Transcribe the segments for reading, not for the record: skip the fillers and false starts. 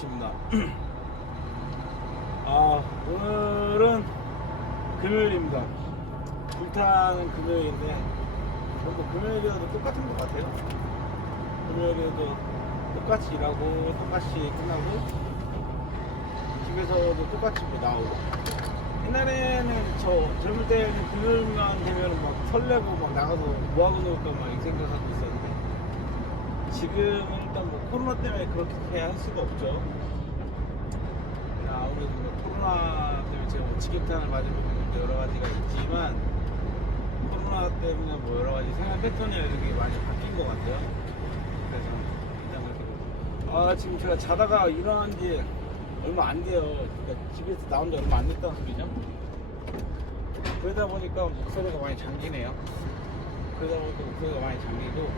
아저씨입니다. 오늘은 금요일입니다. 불타는 금요일인데, 뭐 금요일이어도 똑같은 것 같아요. 금요일에도 똑같이 일하고, 똑같이 끝나고, 집에서도 똑같이 뭐 나오고. 옛날에는 저 젊을 때는 금요일만 되면 막 설레고 막 나가서 뭐 하고 놀까 막 이 생각하고 있었는데, 지금은 일단 뭐 코로나 때문에 그렇게 할 수가 없죠. 아무래도 뭐 코로나 때문에 제가 뭐 직격탄을 맞은 부분도 여러 가지가 있지만, 코로나 때문에 뭐 여러 가지 생활 패턴이 이렇게 많이 바뀐 것 같아요. 그래서 일단 그렇게 지금 제가 자다가 일어난 지 얼마 안 돼요. 그러니까 집에서 나온 지 얼마 안 됐다는 소리죠. 그러다 보니까 목소리가 많이 잠기네요. 그러다 보니까 목소리가 많이 잠기고,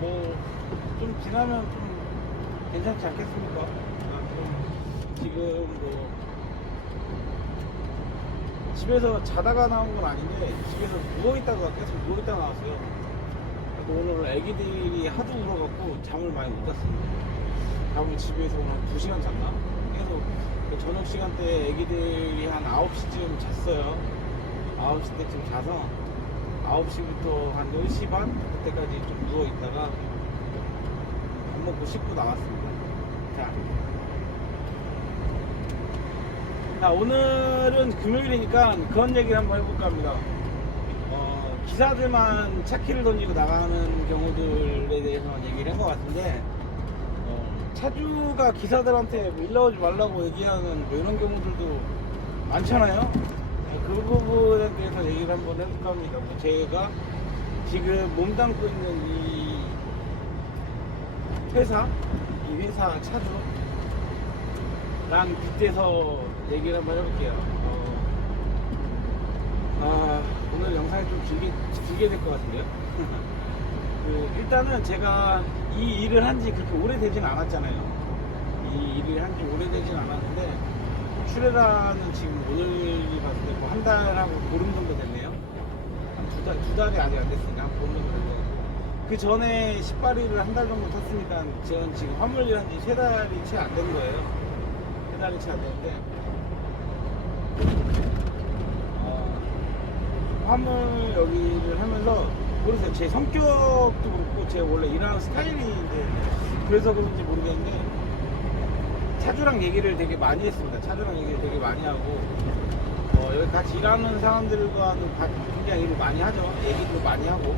뭐 좀 지나면 좀 괜찮지 않겠습니까? 지금 뭐 집에서 자다가 나온 건 아닌데, 집에서 누워있다가 계속 누워있다가 나왔어요. 오늘 애기들이 하도 울어갖고 잠을 많이 못 잤습니다. 잠을 집에서 한 2시간 잤나? 계속 그 저녁 시간대에 애기들이 한 9시쯤 잤어요. 9시 때쯤 자서 9시부터 한 10시 반? 그때까지 좀 누워있다가 밥 먹고 씻고 나왔습니다. 자, 오늘은 금요일이니까 그런 얘기를 한번 해볼까 합니다. 기사들만 차키를 던지고 나가는 경우들에 대해서 얘기를 한 것 같은데, 차주가 기사들한테 뭐 일러오지 말라고 얘기하는 뭐 이런 경우들도 많잖아요. 그 부분에 대해서 얘기를 한번 해볼까 합니다. 뭐 제가 지금 몸담고 있는 이 회사 차주랑 빗대서 얘기를 한번 해볼게요. 오늘 영상이 좀 길게 될 것 같은데요. 일단은 제가 이 일을 한지 그렇게 오래되진 않았잖아요. 이 일을 한지 오래되진 않았는데, 출애라는 지금 오늘이 봤을 때 뭐 한 달하고 보름 정도 됐네요. 한 두 달이 아직 안 됐으니까 한 보름 정도 됐고, 그 전에 18일을 한 달 정도 탔으니까 저는 지금 화물 일한 지 3달이 채 안 된 거예요. 3달이 채 안 됐는데, 화물 여기를 하면서 모르겠어요. 제 성격도 그렇고 제가 원래 일하는 스타일인데 그래서 그런지 모르겠는데, 차주랑 얘기를 되게 많이 했습니다. 차주랑 얘기를 되게 많이 하고, 여기 같이 일하는 사람들과는 굉장히 일을 많이 하죠. 얘기도 많이 하고.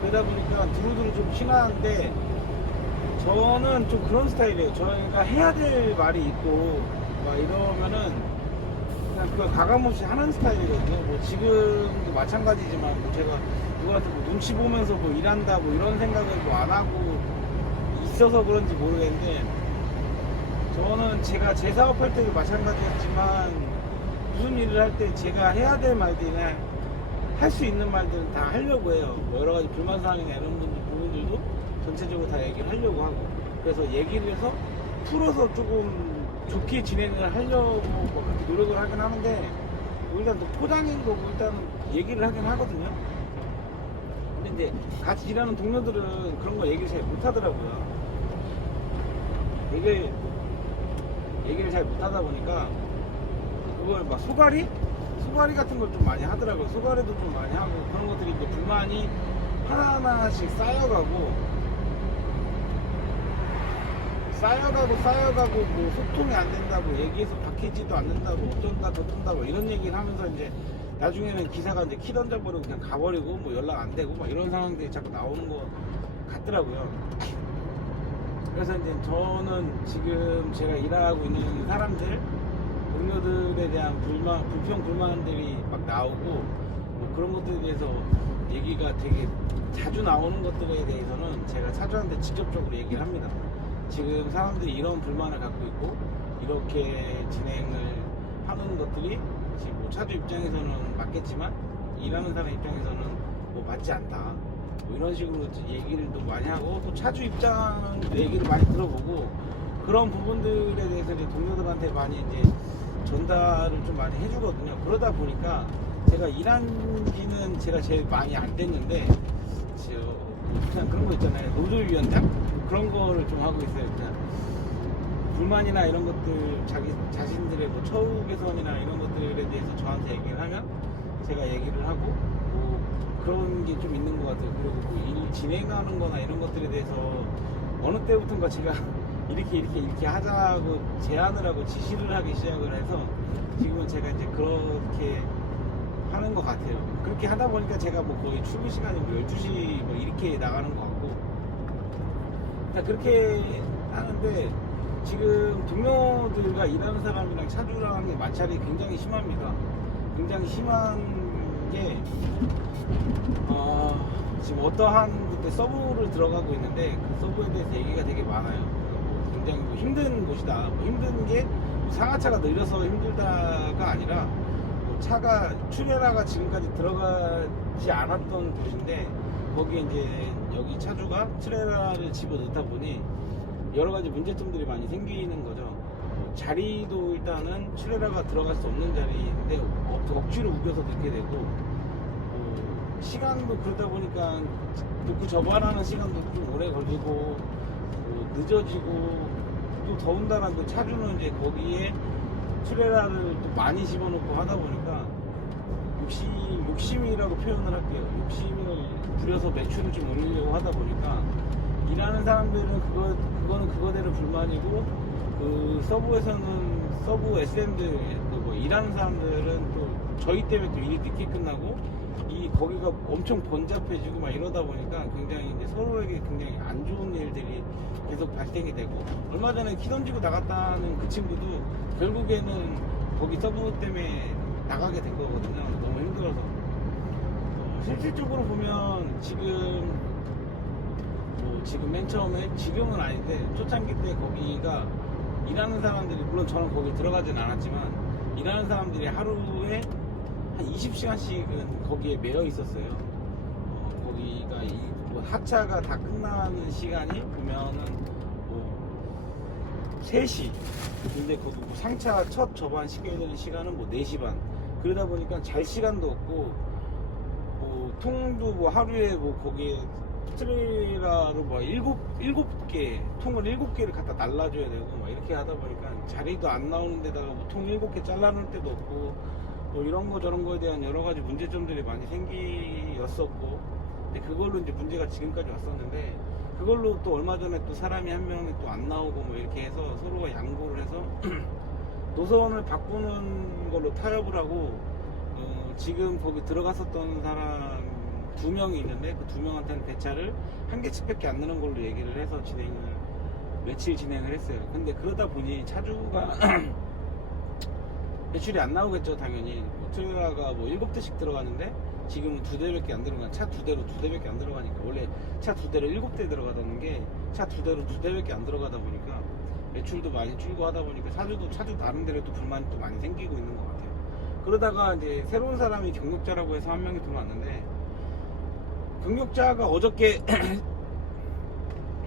그러다 보니까 두루두루 좀 친한데, 저는 좀 그런 스타일이에요. 저희가 해야 될 말이 있고 막 이러면은 그냥 그걸 가감없이 하는 스타일이거든요. 뭐 지금도 마찬가지지만, 뭐 제가 누구한테 뭐 눈치 보면서 뭐 일한다 뭐 이런 생각을 뭐 안 하고 있어서 그런지 모르겠는데, 저는 제가 제 사업할 때도 마찬가지였지만, 무슨 일을 할 때 제가 해야 될 말들이나 할 수 있는 말들은 다 하려고 해요. 뭐 여러 가지 불만사항이나 이런 부분들도 전체적으로 다 얘기를 하려고 하고, 그래서 얘기를 해서 풀어서 조금 좋게 진행을 하려고 뭐 그렇게 노력을 하긴 하는데, 일단 또 포장인 거고 일단은 얘기를 하긴 하거든요. 근데 이제 같이 일하는 동료들은 그런 거 얘기를 잘 못 하더라고요. 얘기를 잘 못 하다 보니까 그걸 막 소가리 같은 걸 좀 많이 하더라고요. 소가리도 좀 많이 하고, 그런 것들이 이제 불만이 하나하나씩 쌓여가고 뭐 소통이 안 된다고, 얘기해서 바뀌지도 않는다고, 어쩐다 저쩐다고 이런 얘기를 하면서 이제 나중에는 기사가 이제 키 던져버리고 그냥 가버리고 뭐 연락 안 되고 막 이런 상황들이 자꾸 나오는 것 같더라고요. 그래서 이제 저는 지금 제가 일하고 있는 사람들, 동료들에 대한 불평 불만들이 막 나오고, 뭐 그런 것들에 대해서 얘기가 되게 자주 나오는 것들에 대해서는 제가 차주한테 직접적으로 얘기를 합니다. 지금 사람들이 이런 불만을 갖고 있고 이렇게 진행을 하는 것들이 지금 뭐 차주 입장에서는 맞겠지만, 일하는 사람 입장에서는 뭐 맞지 않다, 뭐 이런 식으로 얘기를 또 많이 하고, 또 차주 입장 얘기를 많이 들어보고, 그런 부분들에 대해서 이제 동료들한테 많이 이제 전달을 좀 많이 해주거든요. 그러다 보니까 제가 일한 지는 제가 제일 많이 안 됐는데, 그냥 그런 거 있잖아요. 노조위원장 그런 거를 좀 하고 있어요. 그냥 불만이나 이런 것들 자신들의 뭐 처우 개선이나 이런 것들에 대해서 저한테 얘기를 하면 제가 얘기를 하고 뭐 그런 게 좀 있는 것 같아요. 그리고 뭐 일 진행하는 거나 이런 것들에 대해서 어느 때부턴가 제가 이렇게 하자고 제안을 하고 지시를 하기 시작을 해서 지금은 제가 이제 그렇게 하는 것 같아요. 그렇게 하다 보니까 제가 뭐 거의 출근 시간이 뭐 12시 뭐 이렇게 나가는 것 같고 그러니까 그렇게 하는데 지금 동료들과 일하는 사람이랑 차주랑의 마찰이 굉장히 심합니다. 굉장히 심한 게 지금 어떠한 그때 서브를 들어가고 있는데 그 서브에 대해서 얘기가 되게 많아요. 굉장히 뭐 힘든 곳이다. 뭐 힘든 게 상하차가 느려서 힘들다가 아니라 뭐 차가 트레라가 지금까지 들어가지 않았던 곳인데 거기에 이제 여기 차주가 트레라를 집어넣다 보니 여러 가지 문제점들이 많이 생기는 거죠. 자리도 일단은 트레라가 들어갈 수 없는 자리인데 억지로 우겨서 넣게 되고 시간도 그러다 보니까 놓고 접안하는 시간도 좀 오래 걸리고 늦어지고 또 더군다나 그 차주는 이제 거기에 트레라를 또 많이 집어넣고 하다 보니까 욕심이라고 표현을 할게요. 욕심을 부려서 매출을 좀 올리려고 하다 보니까 일하는 사람들은 그거는 그거대로 불만이고 그 서브 SM들 뭐 일하는 사람들은 또 저희 때문에 또 일이 늦게 끝나고 거기가 엄청 번잡해지고 막 이러다 보니까 굉장히 이제 서로에게 굉장히 안 좋은 일들이 계속 발생이 되고 얼마 전에 키 던지고 나갔다는 그 친구도 결국에는 거기 서브 때문에 나가게 된 거거든요. 너무 힘들어서 실질적으로 보면 지금 맨 처음에 지금은 아닌데 초창기 때 거기가 일하는 사람들이 물론 저는 거기 들어가진 않았지만 일하는 사람들이 하루에 한 20시간씩은 거기에 매여 있었어요. 거기가 뭐 하차가 다 끝나는 시간이 보면은 뭐 3시. 근데 거기 뭐 상차 첫 접안 시켜야 되는 시간은 뭐 4시 반. 그러다 보니까 잘 시간도 없고 뭐 통도 뭐 하루에 뭐 거기에 트레일러로 뭐 7개 통을 7개를 갖다 날라줘야 되고 막 이렇게 하다 보니까 자리도 안 나오는 데다가 뭐 통 7개 잘라놓을 때도 없고 뭐 이런 거 저런 거에 대한 여러 가지 문제점들이 많이 생기었었고 근데 그걸로 이제 문제가 지금까지 왔었는데 그걸로 또 얼마 전에 또 사람이 한 명이 또 안 나오고 뭐 이렇게 해서 서로가 양보를 해서 노선을 바꾸는 걸로 타협을 하고 지금 거기 들어갔었던 사람 2명이 있는데 그 2명한테는 배차를 1개씩밖에 안 넣는 걸로 얘기를 해서 며칠 진행을 했어요. 근데 그러다 보니 차주가 매출이 안 나오겠죠. 당연히 트레일러가 뭐 7대씩 들어가는데 지금은 2대밖에 안 들어가. 차 2대로 2대밖에 안 들어가니까 원래 차 2대로 7대 들어가다는 게 차 2대로 2대밖에 안 들어가다 보니까 매출도 많이 줄고 하다 보니까 차주 다른 데로 또 불만이 또 많이 생기고 있는 것 같아요. 그러다가 이제 새로운 사람이 경력자라고 해서 한 명이 들어왔는데 경력자가 어저께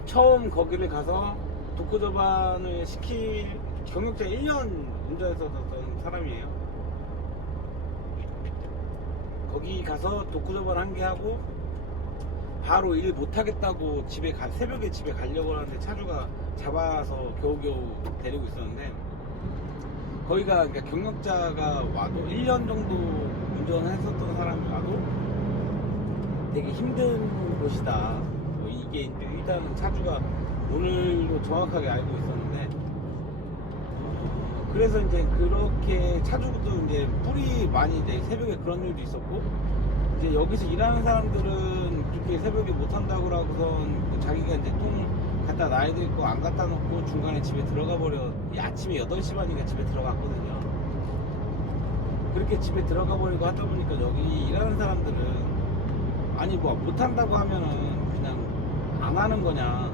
처음 거기를 가서 도크 접안을 시킬 경력자 1년 운전했었던 사람이에요. 거기 가서 도크 접안 한 개 하고 바로 일 못하겠다고 새벽에 집에 가려고 하는데 차주가 잡아서 겨우겨우 데리고 있었는데 거기가 그러니까 경력자가 와도 1년 정도 운전했었던 사람이 와도 되게 힘든 곳이다. 뭐 이게 일단은 차주가 오늘도 정확하게 알고 있었는데 그래서 이제 그렇게 차주도 이제 뿔이 많이 이제 새벽에 그런 일도 있었고 이제 여기서 일하는 사람들은 그렇게 새벽에 못 한다고 하고선 자기가 이제 통 갖다 놔야 될 거 안 갖다 놓고 중간에 집에 들어가 버려. 아침에 8시 반인가 집에 들어갔거든요. 그렇게 집에 들어가 버리고 하다 보니까 여기 일하는 사람들은 아니 뭐 못한다고 하면은 그냥 안 하는 거냐,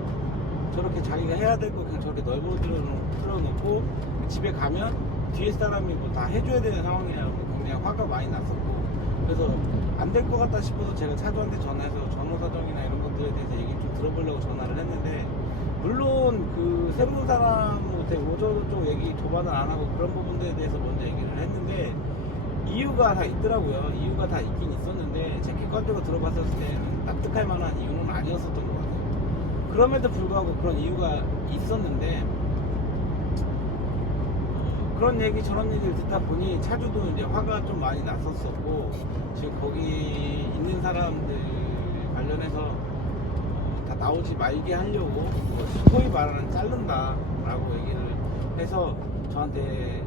저렇게 자기가 해야 될 거 그냥 저렇게 틀어놓고 집에 가면 뒤에 사람이 뭐 다 해줘야 되는 상황이라고 굉장히 화가 많이 났었고, 그래서 안 될 것 같다 싶어서 제가 차주한테 전화해서 전후 사정이나 이런 것들에 대해서 얘기 좀 들어보려고 전화를 했는데, 물론 그 새로운 사람한테 오전 쪽 얘기 도반을 안 하고 그런 부분들에 대해서 먼저 얘기를 했는데 이유가 다 있더라고요. 이유가 다 있긴 있었는데 제가 객관적으로 들어봤을 때는 납득할 만한 이유는 아니었었던 것 같아요. 그럼에도 불구하고 그런 이유가 있었는데 그런 얘기 저런 얘기를 듣다 보니 차주도 이제 화가 좀 많이 났었었고 지금 거기 있는 사람들 관련해서 다 나오지 말게 하려고 소위 말하는 자른다라고 얘기를 해서 저한테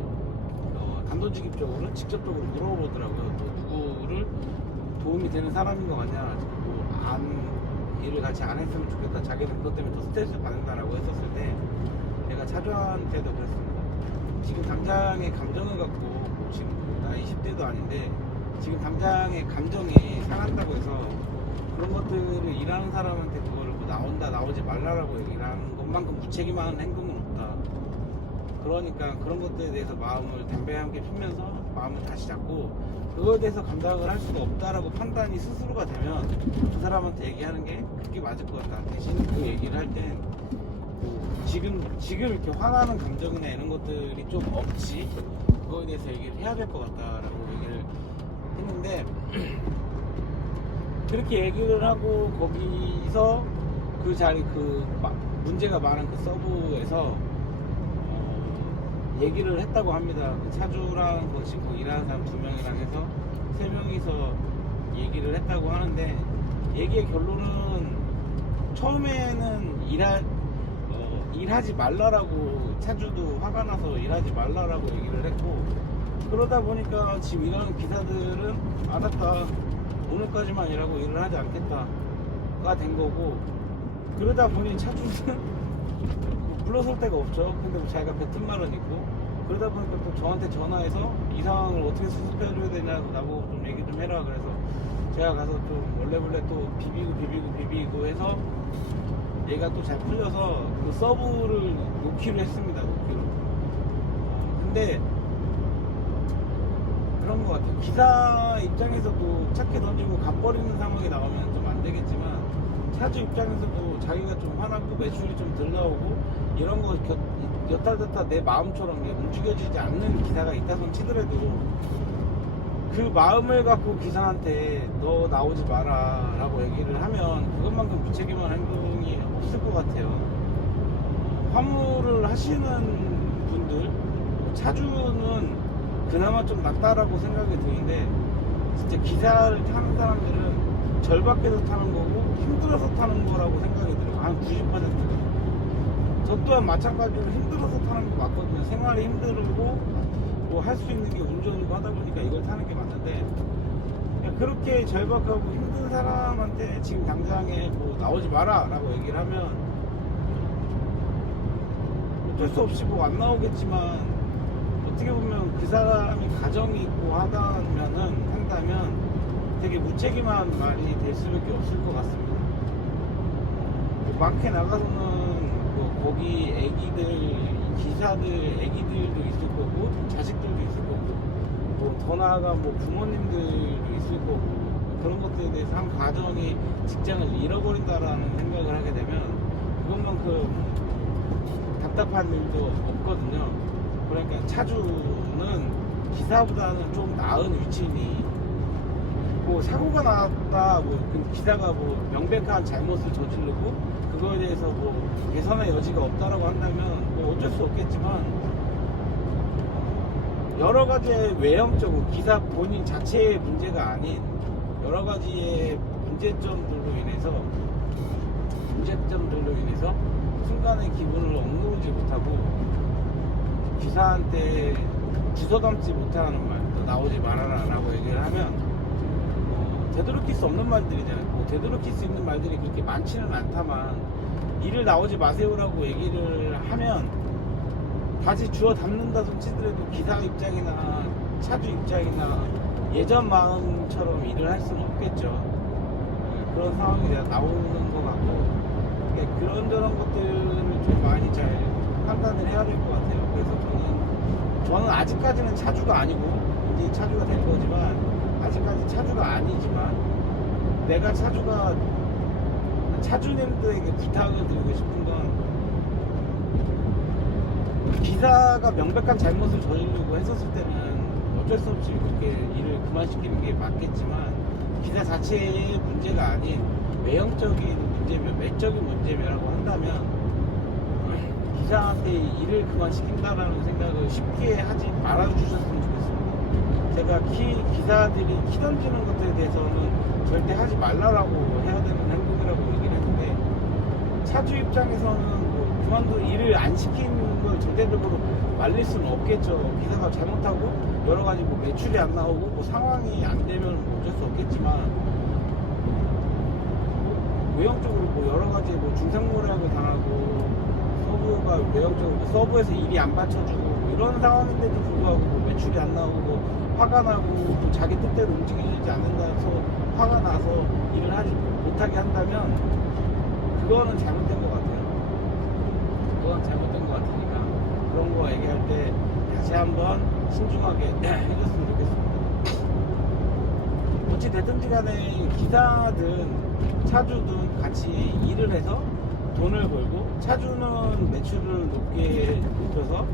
단도직입적으로 직접적으로 물어보더라고요. 또 누구를 도움이 되는 사람인 거 같냐, 일을 같이 안 했으면 좋겠다, 자기는 그것 때문에 더 스트레스를 받는다라고 했었을 때 내가 차주한테도 그랬습니다. 지금 당장의 감정을 갖고 지금 나 20대도 아닌데 지금 당장의 감정이 상한다고 해서 그런 것들을 일하는 사람한테 그거를 뭐 나온다 나오지 말라라고 얘기를 하는 것만큼 무책임한 행동은 없다. 그러니까 그런 것들에 대해서 마음을 담배함께 피면서 마음을 다시 잡고 그거에 대해서 감당을 할 수가 없다라고 판단이 스스로가 되면 그 사람한테 얘기하는 게 그게 맞을 것 같다. 대신 그 얘기를 할 땐 지금 이렇게 화나는 감정이나 이런 것들이 좀 없지, 그거에 대해서 얘기를 해야 될 것 같다라고 얘기를 했는데 그렇게 얘기를 하고 거기서 그 자리 문제가 많은 그 서브에서 얘기를 했다고 합니다. 그 차주랑 지금 거기 일하는 사람 2명이랑 해서 3명이서 얘기를 했다고 하는데 얘기의 결론은 처음에는 일하지 말라라고, 차주도 화가 나서 일하지 말라라고 얘기를 했고, 그러다 보니까 지금 일하는 기사들은 알았다, 오늘까지만 일하고 일을 하지 않겠다가 된 거고, 그러다 보니 차주는 불러설 데가 없죠. 근데 뭐 자기가 뱉은 말은 있고, 그러다 보니까 또 저한테 전화해서 이 상황을 어떻게 수습해줘야 되냐고 나보고 좀 얘기 좀 해라. 그래서 제가 가서 좀 원래벌레 또 비비고 해서 얘가 또 잘 풀려서 그 서브를 놓기로 했습니다. 근데 그런 것 같아요. 기사 입장에서도 차게 던지고 갚버리는 상황이 나오면 좀 안 되겠지만, 차주 입장에서도 자기가 좀 화나고 매출이 좀 덜 나오고 이런 거 여타저타 내 마음처럼 움직여지지 않는 기사가 있다 손 치더라도 그 마음을 갖고 기사한테 너 나오지 마라 라고 얘기를 하면 그것만큼 무책임한 행동이 없을 것 같아요. 화물을 하시는 분들, 차주는 그나마 좀 낫다라고 생각이 드는데, 진짜 기사를 타는 사람들은 절박해서 타는 거고 힘들어서 타는 거라고 생각이 들어요. 한 90%가. 저 또한 마찬가지로 힘들어서 타는 거 맞거든요. 생활이 힘들고 뭐 할 수 있는 게 운전이고 하다 보니까 이걸 타는 게 맞는데, 그렇게 절박하고 힘든 사람한테 지금 당장에 뭐 나오지 마라 라고 얘기를 하면 어쩔 수 없이 뭐 안 나오겠지만, 어떻게 보면 그 사람이 가정이 있고 한다면 되게 무책임한 말이 될 수밖에 없을 것 같습니다. 마켓 나가서는 뭐 거기 기사들 애기들도 있을 거고 자식들도 있을 거고, 뭐 더 나아가 뭐 부모님들도 있을 거고, 그런 것들에 대해서 한 가정이 직장을 잃어버린다라는 생각을 하게 되면 그것만큼 답답한 일도 없거든요. 그러니까 차주는 기사보다는 좀 나은 위치니, 뭐 사고가 났다, 뭐 기사가 뭐 명백한 잘못을 저지르고 그거에 대해서 뭐 개선의 여지가 없다라고 한다면 뭐 어쩔 수 없겠지만, 여러 가지의 외형적으로 기사 본인 자체의 문제가 아닌 여러 가지의 문제점들로 인해서 순간의 기분을 억누르지 못하고 기사한테 주워담지 못하는 말, 또 나오지 말아라 라고 얘기를 하면 되도록일 수 없는 말들이잖아요. 뭐 되도록일 수 있는 말들이 그렇게 많지는 않다만, 일을 나오지 마세요라고 얘기를 하면 다시 주워 담는다 손 치더라도 기사 입장이나 차주 입장이나 예전 마음처럼 일을 할 수는 없겠죠. 그런 상황이 나오는 것 같고, 그런저런 것들을 좀 많이 잘 판단을 해야 될 것 같아요. 그래서 저는 아직까지는 차주가 아니고 이제 차주가 될 거지만, 아직까지 차주가 아니지만 내가 차주님들에게 부탁을 드리고 싶은 건, 기사가 명백한 잘못을 저지르고 했었을 때는 어쩔 수 없이 그렇게 일을 그만시키는 게 맞겠지만, 기사 자체의 문제가 아닌 외형적인 문제면, 외적인 문제라고 한다면 기사한테 일을 그만시킨다라는 생각을 쉽게 하지 말아주셨으면 좋겠습니다. 제가 기사들이 키 던지는 것들에 대해서는 절대 하지 말라라고 해야 되는 행동이라고 얘기를 했는데, 차주 입장에서는 뭐 그만둔 일을 안 시키는 걸 절대적으로 말릴 수는 없겠죠. 기사가 잘못하고 여러 가지 뭐 매출이 안 나오고 뭐 상황이 안 되면 뭐 어쩔 수 없겠지만, 외형적으로 뭐 여러 가지 뭐 중상모략을 당하고 서부가 외형적으로 뭐 서부에서 일이 안 받쳐주고 이런 상황인데도 불구하고 뭐 매출이 안 나오고 뭐 화가 나고 또 자기 뜻대로 움직이지 않는다서 화가 나서 일을 하지 못하게 한다면 그거는 잘못된 것 같아요. 그건 잘못된 것 같으니까 그런 거 얘기할 때 다시 한번 신중하게 해줬으면 좋겠습니다. 어찌 됐든지 간에 기사든 차주든 같이 일을 해서 돈을 벌고, 차주는 매출을 높여서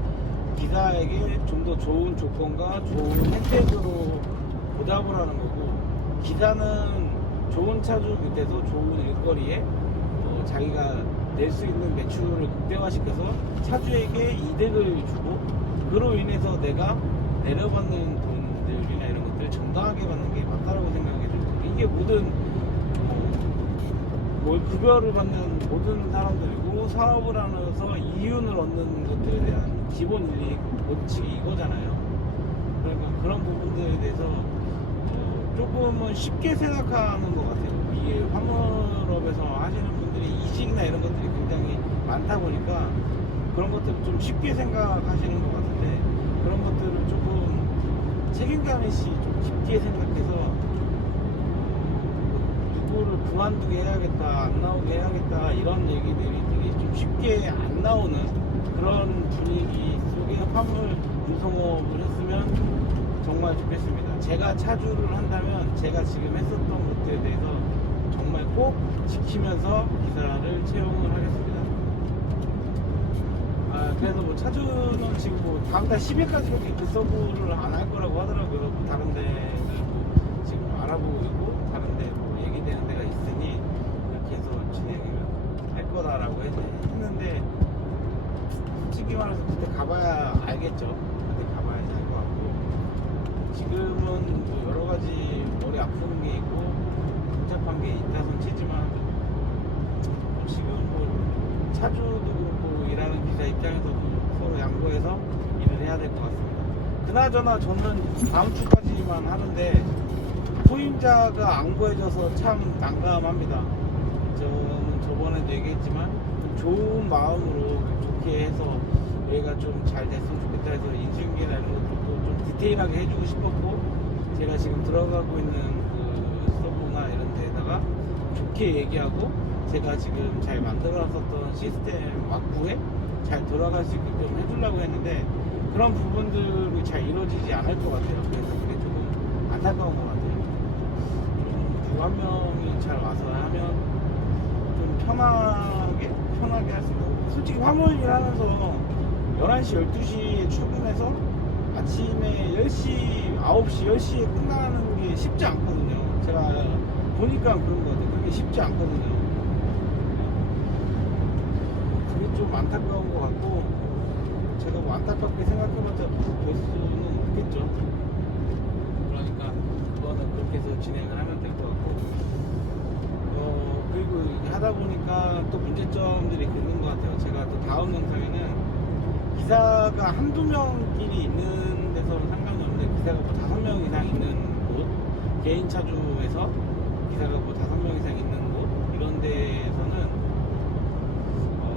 기사에게 좀 더 좋은 조건과 좋은 혜택으로 보답을 하는 거고, 기사는 좋은 차주 밑에서 좋은 일거리에 자기가 낼 수 있는 매출을 극대화시켜서 차주에게 이득을 주고, 그로 인해서 내가 내려받는 돈들이나 이런 것들을 정당하게 받는 게 맞다라고 생각이 들고, 이게 모든 급여를 받는 모든 사람들이고 사업을 하면서 이윤을 얻는 것들에 대한 기본 인리 원칙이 이거잖아요. 그러니까 그런 부분들에 대해서 조금은 쉽게 생각하는 것 같아요. 이게 화물업에서 하시는 분들이 이직이나 이런 것들이 굉장히 많다 보니까 그런 것들을 좀 쉽게 생각하시는 것 같은데, 그런 것들을 조금 책임감 있이 좀 깊게 생각해서 누구를 그만두게 해야겠다, 안 나오게 해야겠다, 이런 얘기들이 되게 좀 쉽게 안 나오는 그런 분위기 속에 화물 운송업을 했으면 정말 좋겠습니다. 제가 차주를 한다면 제가 지금 했었던 것들에 대해서 정말 꼭 지키면서 기사를 채용을 하겠습니다. 그래서 뭐 차주는 지금 뭐 다음 달 10일까지밖에 그 서브를 안 할 거라고 하더라고요. 다른 데를 뭐 지금 알아보고 있고, 다른 데 뭐 얘기되는 데가 있으니 이렇게 해서 진행을 할 거다라고 했는데, 솔직히 말해서 그때 가봐야 알겠죠. 그때 가봐야지 알 것 같고, 지금은 뭐 여러 가지 머리 아픈 게 있고 복잡한 게 있다선 치지만, 지금 뭐 차주도 그렇고 일하는 기사 입장에서도 서로 양보해서 일을 해야 될 것 같습니다. 그나저나 저는 다음 주까지만 하는데 후임자가 안 구해져서 참 난감합니다. 저는 저번에도 얘기했지만 좋은 마음으로 좋게 해서 얘가 좀 잘 됐으면 좋겠다 해서 인수인계나 이런 것들도 좀 디테일하게 해주고 싶었고, 제가 지금 들어가고 있는 그 서브나 이런 데다가 좋게 얘기하고, 제가 지금 잘 만들어놨었던 시스템 확보에 잘 돌아갈 수 있게끔 해주려고 했는데 그런 부분들이 잘 이루어지지 않을 것 같아요. 그래서 그게 조금 안타까운 것 같아요. 좀 누구 한 명이 잘 와서 하면 좀 편하게 할 수 있고, 솔직히 화물일 하면서 11시, 12시에 출근해서 아침에 10시, 9시, 10시에 끝나는 게 쉽지 않거든요. 제가 보니까 그런 것 같아요. 그게 쉽지 않거든요. 그게 좀 안타까운 것 같고, 제가 뭐 안타깝게 생각해봤자 될 수는 없겠죠. 그러니까 그거는 그렇게 해서 진행을 하면 될 것 같고, 그리고 이렇게 하다 보니까 또 문제점들이 있는 것 같아요. 제가 또 다음 영상에는 기사가 한두 명끼리 있는 데서는 상관이 없는데, 기사가 뭐 5명 이상 있는 곳, 개인 차주에서 기사가 뭐 5명 이상 있는 곳, 이런 데에서는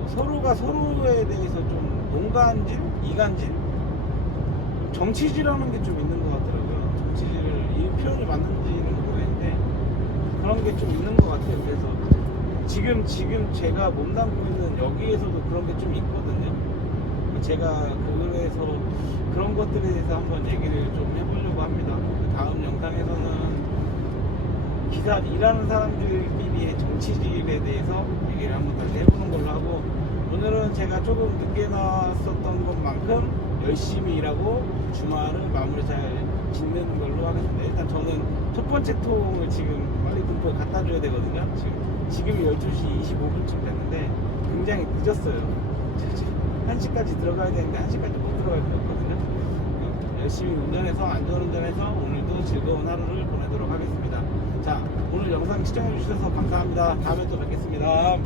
서로가 서로에 대해서 좀 농간질, 이간질, 정치질하는 게 좀 있는 것 같더라고요. 정치질을, 이 표현이 맞는지는 모르겠는데 그런 게 좀 있는 것 같아요. 그래서 지금 제가 몸담고 있는 여기에서도 그런 게 좀 있거든요. 제가 그래서 그런 것들에 대해서 한번 얘기를 좀 해보려고 합니다. 다음 영상에서는 기사 일하는 사람들끼리의 정치질에 대해서 얘기를 한번 다시 해보는 걸로 하고, 오늘은 제가 조금 늦게 나왔었던 것만큼 열심히 일하고 주말을 마무리 잘 짓는 걸로 하겠습니다. 일단 저는 첫 번째 통을 지금 빨리 금포에 갖다 줘야 되거든요. 지금 지금이 12시 25분쯤 됐는데 굉장히 늦었어요. 1시까지 들어가야 되는데 1시까지 못 들어갈 것 같거든요. 열심히 운전해서 안전운전해서 오늘도 즐거운 하루를 보내도록 하겠습니다. 자, 오늘 영상 시청해 주셔서 감사합니다. 다음에 또 뵙겠습니다.